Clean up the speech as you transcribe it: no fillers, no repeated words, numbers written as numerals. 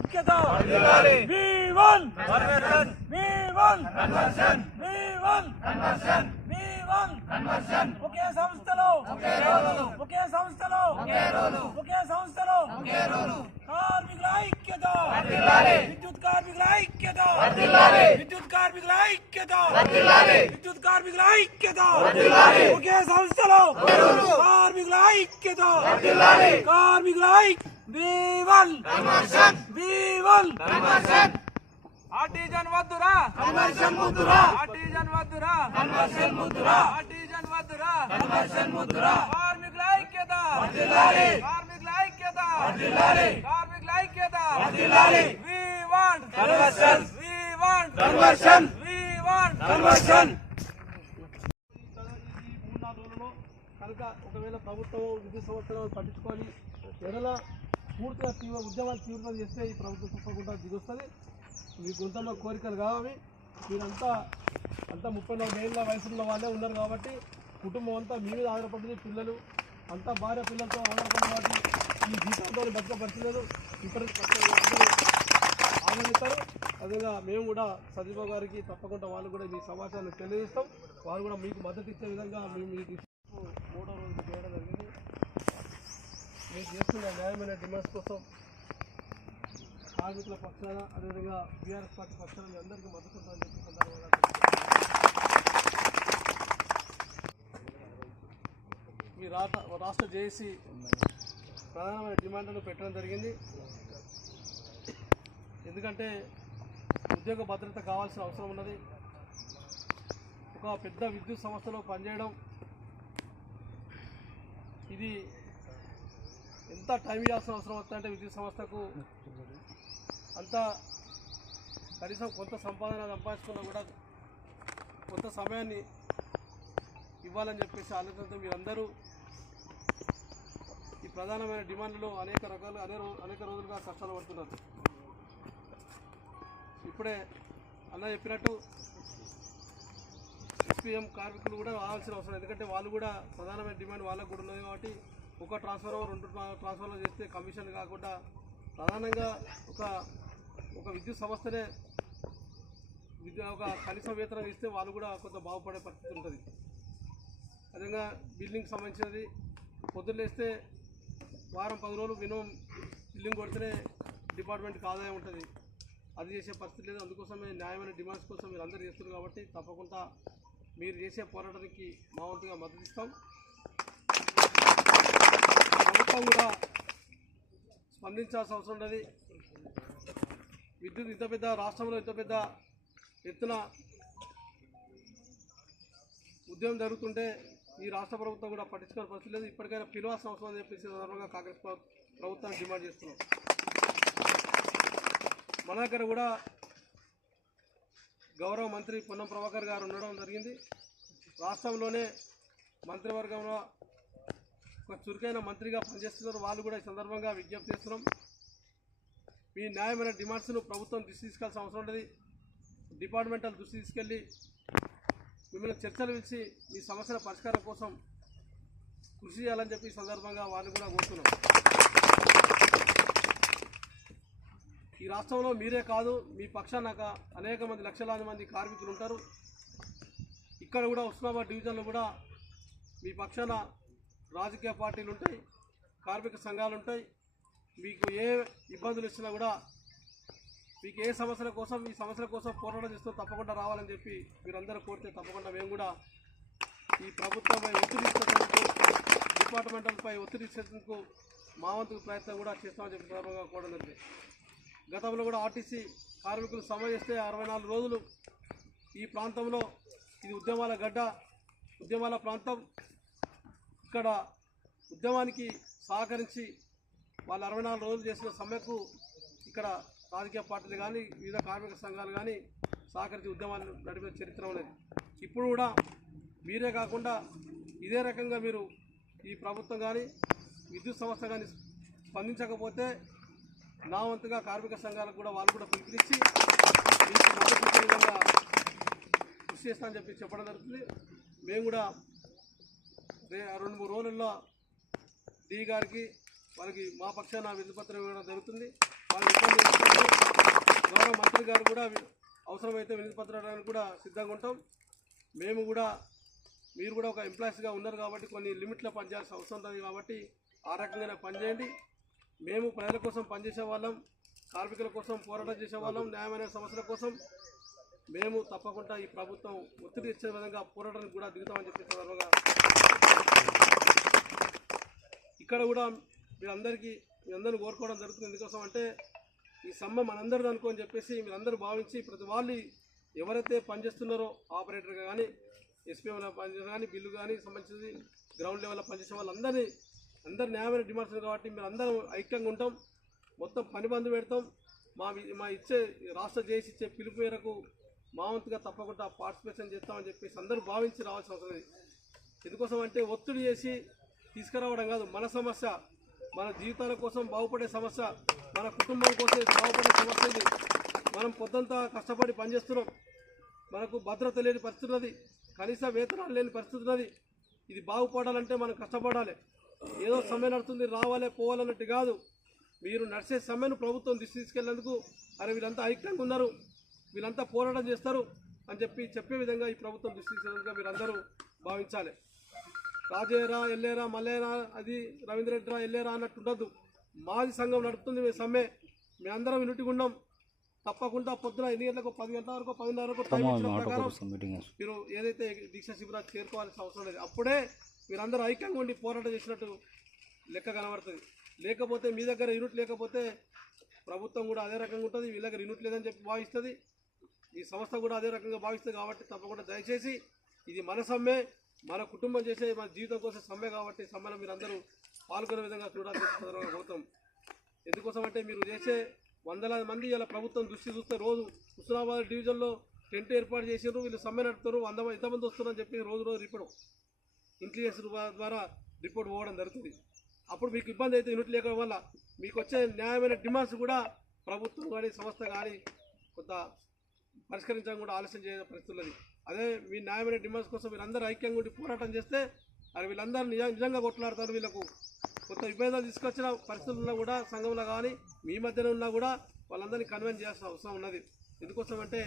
ఐక్యత V1 conversion V1 conversion V1 conversion V1 conversion ఒకే సంస్థలో ఒకే రోజు ఒకే సంస్థలో ఒకే రోజు ఒకే సంస్థలో ఒకే రోజు కార్మికుల ఐక్యత వర్ధిల్లాలి విద్యుత్ కార్మికుల ఐక్యత వర్ధిల్లాలి విద్యుత్ కార్మికుల ఐక్యత వర్ధిల్లాలి విద్యుత్ కార్మికుల ఐక్యత వర్ధిల్లాలి ఒకే సంస్థలో ఒకే రోజు కార్మికుల ఐక్యత వర్ధిల్లాలి కార్మికుల V1 conversion V1 conversion artisan వద్దురా కన్వర్షన్ ముద్దురా ఆర్టిజన్ వద్దురా కన్వర్షన్ ముద్దురా ఆర్టిజన్ వద్దురా కన్వర్షన్ ముద్దురా కార్మికుల ఐక్యత వర్ధిల్లాలి కార్మికుల ఐక్యత వర్ధిల్లాలి కార్మికుల ఐక్యత వర్ధిల్లాలి V1 conversion V1 conversion V1 conversion కనుక ఒకవేళ ప్రభుత్వం విద్యుత్ సంస్థలను పట్టించుకొని ఎడల పూర్తిగా ఉద్యమాలు తీవ్రత చేస్తే ఈ ప్రభుత్వం తప్పకుండా దిగొస్తుంది. మీ గుంతలో కోరికలు కావాలి. మీరంతా 34 ఏళ్ళ వయసున్న వాళ్ళే ఉన్నారు కాబట్టి కుటుంబం అంతా మీ మీద ఆధారపడింది. పిల్లలు అంతా భార్య పిల్లలతో ఆధారపడిన వాటి ఈ జీతంతో బతకపరచలేదు. ఇప్పటికీ ఆనందిస్తారు. అదేవిధంగా మేము కూడా సజీవ గారికి తప్పకుండా వాళ్ళు కూడా మీ సమాచారాన్ని తెలియజేస్తాం. వాళ్ళు కూడా మీకు మద్దతు ఇచ్చే విధంగా మేము మీకు 3వ రోజు చేయడం జరిగింది. మీరు చేస్తున్న న్యాయమైన డిమాండ్స్ కోసం కార్మికుల పక్షాన అదేవిధంగా బీఆర్ఎస్ పార్టీ పక్షాన మీ అందరికీ మద్దతు ఉంటుందని చెప్పి సందర్భంగా మీ రాష్ట్ర జేఏసీ ప్రధానమైన డిమాండ్లను పెట్టడం జరిగింది. ఎందుకంటే ఉద్యోగ భద్రత కావాల్సిన అవసరం ఉన్నది. ఒక పెద్ద విద్యుత్ సంస్థలో పనిచేయడం ఇది ఎంత టైం ఇవ్వాల్సిన అవసరం వస్తుందంటే విద్యుత్ సంస్థకు అంత కనీసం కొంత సంపాదన సంపాదించుకున్నా కూడా కొంత సమయాన్ని ఇవ్వాలని చెప్పేసి ఆలోచనతో మీరందరూ ఈ ప్రధానమైన డిమాండ్లలో అనేక రోజులుగా కష్టాలు పడుతున్నారు. ఇప్పుడే అన్న చెప్పినట్టు ఎస్పీఎం కార్మికులు కూడా రావాల్సిన అవసరం, ఎందుకంటే వాళ్ళు కూడా ప్రధానమైన డిమాండ్ వాళ్ళకు కూడా ఉన్నది కాబట్టి ఒక ట్రాన్స్ఫర్ 2 ట్రాన్స్ఫర్లు చేస్తే కమిషన్ కాకుండా ప్రధానంగా ఒక విద్యుత్ సంస్థనే ఒక కనీస వేతనం ఇస్తే వాళ్ళు కూడా కొంత బాగుపడే పరిస్థితి ఉంటుంది. అదేవిధంగా బిల్డింగ్ సంబంధించినది పొద్దున్న వేస్తే వారం 10 రోజులు మినిమం బిల్డింగ్ కొడితేనే డిపార్ట్మెంట్కి ఆదాయం ఉంటుంది. అది చేసే పరిస్థితి లేదు. అందుకోసమే న్యాయమైన డిమాండ్స్ కోసం మీరు అందరూ చేస్తున్నారు కాబట్టి తప్పకుండా మీరు చేసే పోరాటానికి మా వంతుగా మద్దతు ఇస్తాం. ప్రభుత్వం కూడా స్పందించాల్సిన అవసరం ఉన్నది. విద్యుత్ ఇంత పెద్ద రాష్ట్రంలో ఇంత పెద్ద ఎత్తున ఉద్యమం జరుగుతుంటే ఈ రాష్ట్ర ప్రభుత్వం కూడా పట్టించుకునే పరిస్థితి లేదు. ఇప్పటికైనా పిలవాల్సిన అవసరం అని చెప్పేసి సందర్భంగా కాంగ్రెస్ ప్రభుత్వాన్ని డిమాండ్ చేస్తున్నాం. మన దగ్గర కూడా గౌరవ మంత్రి పొన్నం ప్రభాకర్ గారు ఉండడం జరిగింది. రాష్ట్రంలోనే మంత్రివర్గంలో ఒక చురుకైన మంత్రిగా పనిచేస్తున్నారు. వాళ్ళు కూడా ఈ సందర్భంగా విజ్ఞప్తి చేస్తున్నాం. మీ న్యాయమైన డిమాండ్స్ను ప్రభుత్వం దృష్టి తీసుకోవాల్సిన అవసరం ఉంటుంది. డిపార్ట్మెంటల్ దృష్టి తీసుకెళ్ళి మిమ్మల్ని చర్చలు పిలిచి మీ సమస్యల పరిష్కారం కోసం కృషి చేయాలని చెప్పి ఈ సందర్భంగా వాళ్ళు కూడా కోరుతున్నాం. ఈ రాష్ట్రంలో మీరే కాదు, మీ పక్షాన అనేక మంది లక్షలాది మంది కార్మికులు ఉంటారు. ఇక్కడ కూడా ఉస్మానాబాద్ డివిజన్లో కూడా మీ పక్షాన రాజకీయ పార్టీలు ఉంటాయి, కార్మిక సంఘాలు ఉంటాయి. మీకు ఏ ఇబ్బందులు ఇచ్చినా కూడా మీకు ఏ సమస్యల కోసం ఈ సమస్యల కోసం పోరాటం చేస్తూ తప్పకుండా రావాలని చెప్పి మీరందరూ కోరితే తప్పకుండా మేము కూడా ఈ ప్రభుత్వంపై ఒత్తిడి ఇచ్చేందుకు డిపార్ట్మెంటల్పై ఒత్తిడి ఇచ్చేందుకు మా వంతు ప్రయత్నం కూడా చేస్తామని చెప్పి సందర్భంగా కోరడం జరిగింది. గతంలో కూడా ఆర్టీసీ కార్మికులు సమ్మె చేస్తే 64 రోజులు ఈ ప్రాంతంలో ఇది ఉద్యమాల గడ్డ, ఉద్యమాల ప్రాంతం. ఇక్కడ ఉద్యమానికి సహకరించి వాళ్ళు 64 రోజులు చేసిన సమ్మెకు ఇక్కడ రాజకీయ పార్టీలు కానీ వివిధ కార్మిక సంఘాలు కానీ సహకరించి ఉద్యమాన్ని నడిపే చరిత్ర ఉన్నది. ఇప్పుడు కూడా మీరే కాకుండా ఇదే రకంగా మీరు ఈ ప్రభుత్వం కానీ విద్యుత్ సంస్థ కానీ స్పందించకపోతే నా వంతుగా కార్మిక సంఘాలకు కూడా వాళ్ళు కూడా పిలుపునిచ్చి మీకు మద్దతు ఇచ్చే విధంగా కృషి చేస్తానని చెప్పి చెప్పడం జరుగుతుంది. మేము కూడా 2-3 రోజుల్లో డి గారికి వాళ్ళకి మా పక్షాన వినతిపత్రం ఇవ్వడం జరుగుతుంది. వాళ్ళు ఇబ్బంది చేస్తున్నారు. గౌరవ మంత్రి గారు కూడా అవసరమైతే వినతి పత్రాలను కూడా సిద్ధంగా ఉంటాం. మేము కూడా మీరు కూడా ఒక ఎంప్లాయీస్గా ఉన్నారు కాబట్టి కొన్ని లిమిట్లో పనిచేయాల్సిన అవసరం ఉంటుంది కాబట్టి ఆ రకంగానే పనిచేయండి. మేము ప్రజల కోసం పనిచేసే వాళ్ళం, కార్మికుల కోసం పోరాటం చేసే వాళ్ళం, న్యాయమైన సమస్యల కోసం మేము తప్పకుండా ఈ ప్రభుత్వం ఒత్తిడి ఇచ్చే విధంగా పోరాటానికి కూడా దిగుతామని చెప్పి సందర్భంగా ఇక్కడ కూడా మీ అందరినీ కోరుకోవడం జరుగుతుంది. ఎందుకోసం అంటే ఈ సమ్మె మనందరిది అనుకోని చెప్పేసి మీరందరూ భావించి ప్రతి వాళ్ళు ఎవరైతే పనిచేస్తున్నారో ఆపరేటర్గా కానీ ఎస్పీఎం పనిచేసిన కానీ బిల్లు కానీ సంబంధించి గ్రౌండ్ లెవెల్లో పనిచేసే వాళ్ళందరి న్యాయమైన డిమాండ్స్ కాబట్టి మీరు అందరం ఐక్యంగా ఉంటాం. మొత్తం పని బంద్ పెడతాం. మా ఇచ్చే రాష్ట్ర జేఏసీ ఇచ్చే పిలుపు మేరకు మా వంతుగా తప్పకుండా పార్టిసిపేషన్ చేస్తామని చెప్పేసి అందరూ భావించి రావాల్సిన అవసరం ఉంది. ఎందుకోసం అంటే ఒత్తిడి చేసి తీసుకురావడం కాదు, మన సమస్య, మన జీవితాల కోసం బాగుపడే సమస్య, మన కుటుంబం కోసం బాగుపడే సమస్య ఇది. మనం పొద్దంతా కష్టపడి పనిచేస్తున్నాం, మనకు భద్రత లేని పరిస్థితి ఉన్నది, కనీస వేతనాలు లేని పరిస్థితి ఉన్నది. ఇది బాగుపడాలంటే మనం కష్టపడాలి. ఏదో సమ్మె నడుస్తుంది రావాలి పోవాలన్నట్టు కాదు. మీరు నడిచే సమ్మెను ప్రభుత్వం తీసుకెళ్లేందుకు అరే వీళ్ళంతా ఐక్యంగా ఉన్నారు, వీళ్ళంతా పోరాటం చేస్తారు అని చెప్పే విధంగా ఈ ప్రభుత్వం తీసుకెళ్ళేందుకు మీరందరూ భావించాలి. రాజేరా ఎల్లేరా మల్లేరా అది రవీంద్ర రెడ్డిరా ఎల్లేరా అన్నట్టు ఉండద్దు. మాది సంఘం నడుపుతుంది మీ సమ్మె, మేము అందరం యూనిట్గా ఉన్నాం. తప్పకుండా పొద్దున 8 గంటలకు 10 గంటల వరకు 10:30 వరకు టైం ఇచ్చిన ప్రకారం మీరు ఏదైతే దీక్ష శిబిరాలు చేరుకోవాల్సిన అవసరం లేదు. అప్పుడే మీరందరూ ఐక్యంగా ఉండి పోరాటం చేసినట్టు లెక్క కనబడుతుంది. లేకపోతే మీ దగ్గర యూనిట్ లేకపోతే ప్రభుత్వం కూడా అదే రకంగా ఉంటుంది, వీళ్ళ దగ్గర యూనిట్ లేదని చెప్పి భావిస్తుంది, ఈ సంస్థ కూడా అదే రకంగా భావిస్తుంది. కాబట్టి తప్పకుండా దయచేసి ఇది మన సమ్మె, మన కుటుంబం చేసే మన జీవితం కోసం సమ్మె కాబట్టి సమ్మెలో మీరు అందరూ పాల్గొనే విధంగా చూడాల్సిన ప్రభుత్వం. ఎందుకోసం అంటే మీరు చేసే వందలాది మంది ఇలా ప్రభుత్వం దృష్టి చూస్తే రోజు హుస్నాబాద్ డివిజన్లో టెంట్ ఏర్పాటు చేసారు, వీళ్ళు సమ్మె నడుపుతారు, ఎంతమంది వస్తున్నారని చెప్పి రోజు రిపోర్ట్ ఇంటెలిజెన్స్ ద్వారా రిపోర్ట్ పోవడం జరుగుతుంది. అప్పుడు మీకు ఇబ్బంది అయితే యూనిట్ లేకపోవడం వల్ల మీకు వచ్చే న్యాయమైన డిమాండ్స్ కూడా ప్రభుత్వం కానీ సంస్థ కానీ కొంత పరిష్కరించడం కూడా ఆలస్యం చేసే పరిస్థితున్నది. అదే మీ న్యాయమైన డిమాండ్స్ కోసం మీరు అందరూ ఐక్యంగా ఉండి పోరాటం చేస్తే అది వీళ్ళందరూ నిజంగా కొట్లాడతారు. వీళ్ళకు కొంత విభేదాలు తీసుకొచ్చిన పరిస్థితుల్లో కూడా సంఘంలో కానీ మీ మధ్యన ఉన్నా కూడా వాళ్ళందరినీ కన్విన్స్ చేయాల్సిన అవసరం ఉన్నది. ఎందుకోసం అంటే